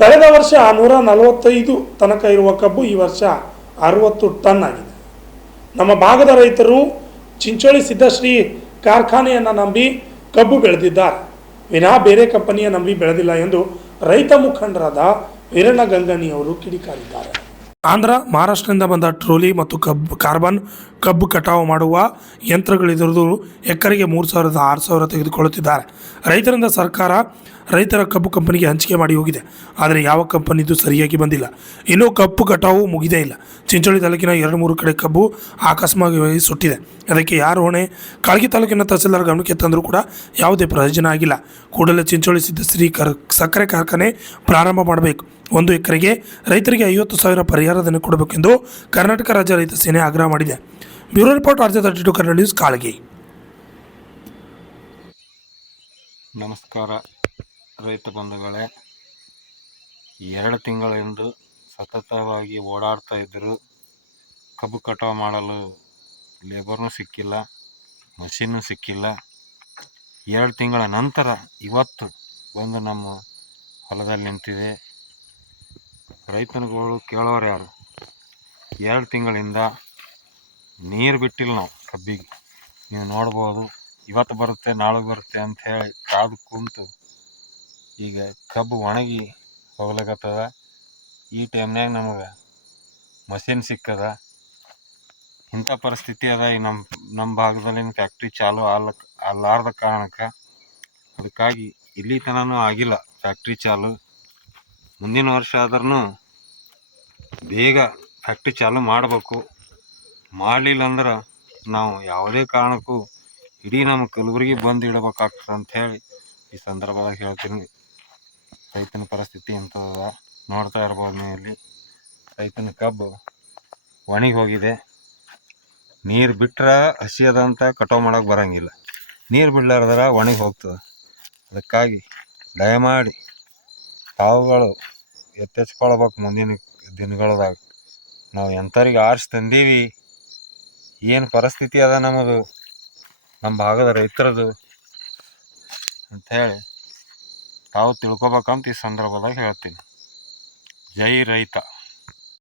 ಕಳೆದ ವರ್ಷ 145 ತನಕ ಇರುವ ಕಬ್ಬು ಈ ವರ್ಷ 60 ಟನ್ ಆಗಿದೆ. ನಮ್ಮ ಭಾಗದ ರೈತರು ಚಿಂಚೋಳಿ ಸಿದ್ದಶ್ರೀ ಕಾರ್ಖಾನೆಯನ್ನು ನಂಬಿ ಕಬ್ಬು ಬೆಳೆದಿದ್ದಾರೆ, ವಿನಃ ಬೇರೆ ಕಂಪನಿಯ ನಂಬಿ ಬೆಳೆದಿಲ್ಲ ಎಂದು ರೈತ ಮುಖಂಡರಾದ ವೀರಣ್ಣ ಗಂಗಣಿಯವರು ಕಿಡಿಕಾರಿದ್ದಾರೆ. ಆಂಧ್ರ, ಮಹಾರಾಷ್ಟ್ರದಿಂದ ಬಂದ ಟ್ರೋಲಿ ಮತ್ತು ಕಾರ್ಬನ್ ಕಬ್ಬು ಕಟಾವು ಮಾಡುವ ಯಂತ್ರಗಳಿರುವುದು ಎಕರೆಗೆ 3,000 6,000 ತೆಗೆದುಕೊಳ್ಳುತ್ತಿದ್ದಾರೆ. ರೈತರಿಂದ ಸರ್ಕಾರ ರೈತರ ಕಬ್ಬು ಕಂಪನಿಗೆ ಹಂಚಿಕೆ ಮಾಡಿ ಹೋಗಿದೆ, ಆದರೆ ಯಾವ ಕಂಪನಿದು ಸರಿಯಾಗಿ ಬಂದಿಲ್ಲ. ಇನ್ನೂ ಕಬ್ಬು ಕಟಾವು ಮುಗಿದೇ ಇಲ್ಲ. ಚಿಂಚೋಳಿ ತಾಲೂಕಿನ 2-3 ಕಡೆ ಕಬ್ಬು ಆಕಸ್ಮಿಕವಾಗಿ ಸುಟ್ಟಿದೆ. ಅದಕ್ಕೆ ಯಾರು ಹೊಣೆ? ಕಾಳಗಿ ತಾಲೂಕಿನ ತಹಸೀಲ್ದಾರ್ ಗಮನಕ್ಕೆ ತಂದರೂ ಕೂಡ ಯಾವುದೇ ಪ್ರಯೋಜನ ಆಗಿಲ್ಲ. ಕೂಡಲೇ ಚಿಂಚೋಳಿ ಸಿದ್ದಶ್ರೀ ಸಕ್ಕರೆ ಕಾರ್ಖಾನೆ ಪ್ರಾರಂಭ ಮಾಡಬೇಕು. 1 ಎಕರೆಗೆ ರೈತರಿಗೆ 50,000 ಪರಿಹಾರಧನ ಕೊಡಬೇಕೆಂದು ಕರ್ನಾಟಕ ರಾಜ್ಯ ರೈತ ಸೇನೆ ಆಗ್ರಹ ಮಾಡಿದೆ. Bureau report RJ32 Kannada news, Kalagi. ನಮಸ್ಕಾರ ರೈತ ಬಂಧುಗಳೇ, 2 ತಿಂಗಳಿಂದ ಸತತವಾಗಿ ಓಡಾಡ್ತಾ ಇದ್ದರು. ಕಬ್ಬು ಕಟಾವು ಮಾಡಲು ಲೇಬರ್ನೂ ಸಿಕ್ಕಿಲ್ಲ, ಮಷೀನು ಸಿಕ್ಕಿಲ್ಲ. 2 ತಿಂಗಳ ನಂತರ ಇವತ್ತು ಬಂದು ನಮ್ಮ ಹೊಲದಲ್ಲಿ ನಿಂತಿದೆ. ರೈತನುಗಳು ಕೇಳೋರು ಯಾರು? 2 ತಿಂಗಳಿಂದ ನೀರು ಬಿಟ್ಟಿಲ್ಲ ನಾವು ಕಬ್ಬಿಗೆ. ನೀವು ನೋಡ್ಬೋದು, ಇವತ್ತು ಬರುತ್ತೆ ನಾಳೆ ಬರುತ್ತೆ ಅಂತ ಹೇಳಿ ಕಾದು ಕುಂತು ಈಗ ಕಬ್ಬು ಒಣಗಿ ಹೋಗ್ಲಿಕತ್ತದ. ಈ ಟೈಮ್ನಾಗ ನಮಗೆ ಮಷೀನ್ ಸಿಕ್ಕದ. ಇಂಥ ಪರಿಸ್ಥಿತಿ ಅದ ಈ ನಮ್ಮ ಭಾಗದಲ್ಲಿ ಫ್ಯಾಕ್ಟ್ರಿ ಚಾಲು ಅಲ್ಲಾರ್ದ ಕಾರಣಕ್ಕೆ. ಅದಕ್ಕಾಗಿ ಇಲ್ಲಿ ತನೂ ಆಗಿಲ್ಲ ಫ್ಯಾಕ್ಟ್ರಿ ಚಾಲು. ಮುಂದಿನ ವರ್ಷ ಆದ್ರೂ ಬೇಗ ಫ್ಯಾಕ್ಟ್ರಿ ಚಾಲು ಮಾಡಬೇಕು. ಮಾಡಲಿಲ್ಲ ಅಂದ್ರೆ ನಾವು ಯಾವುದೇ ಕಾರಣಕ್ಕೂ ಇಡೀ ನಮ್ಮ ಕಲಬುರಗಿ ಬಂದು ಇಡಬೇಕಾಗ್ತದೆ ಅಂಥೇಳಿ ಈ ಸಂದರ್ಭದಾಗ ಹೇಳ್ತೀನಿ. ರೈತನ ಪರಿಸ್ಥಿತಿ ಇಂಥದ ನೋಡ್ತಾ ಇರ್ಬೋದು ನೀವು. ಇಲ್ಲಿ ರೈತನ ಕಬ್ಬು ಒಣಗಿ ಹೋಗಿದೆ. ನೀರು ಬಿಟ್ರೆ ಹಸಿ ಅದಂತ ಕಟಾವು ಮಾಡೋಕೆ ಬರೋಂಗಿಲ್ಲ, ನೀರು ಬಿಡ್ಲಾರ್ದಾರ ಒಣಗಿ ಹೋಗ್ತದೆ. ಅದಕ್ಕಾಗಿ ದಯಮಾಡಿ ತಾವುಗಳು ಎಚ್ಚೆತ್ಕೊಳ್ಬೇಕು. ಮುಂದಿನ ದಿನಗಳದಾಗ ನಾವು ಎಂಥವ್ರಿಗೆ ಆರಿಸಿ ತಂದೀವಿ, ಏನು ಪರಿಸ್ಥಿತಿ ಅದ ನಮ್ಮದು, ನಮ್ಮ ಭಾಗದ ರೈತರದು ಅಂಥೇಳಿ ತಾವು ತಿಳ್ಕೊಬೇಕಂತ ಈ ಸಂದರ್ಭದಾಗ ಹೇಳ್ತೀನಿ. ಜೈ ರೈತ.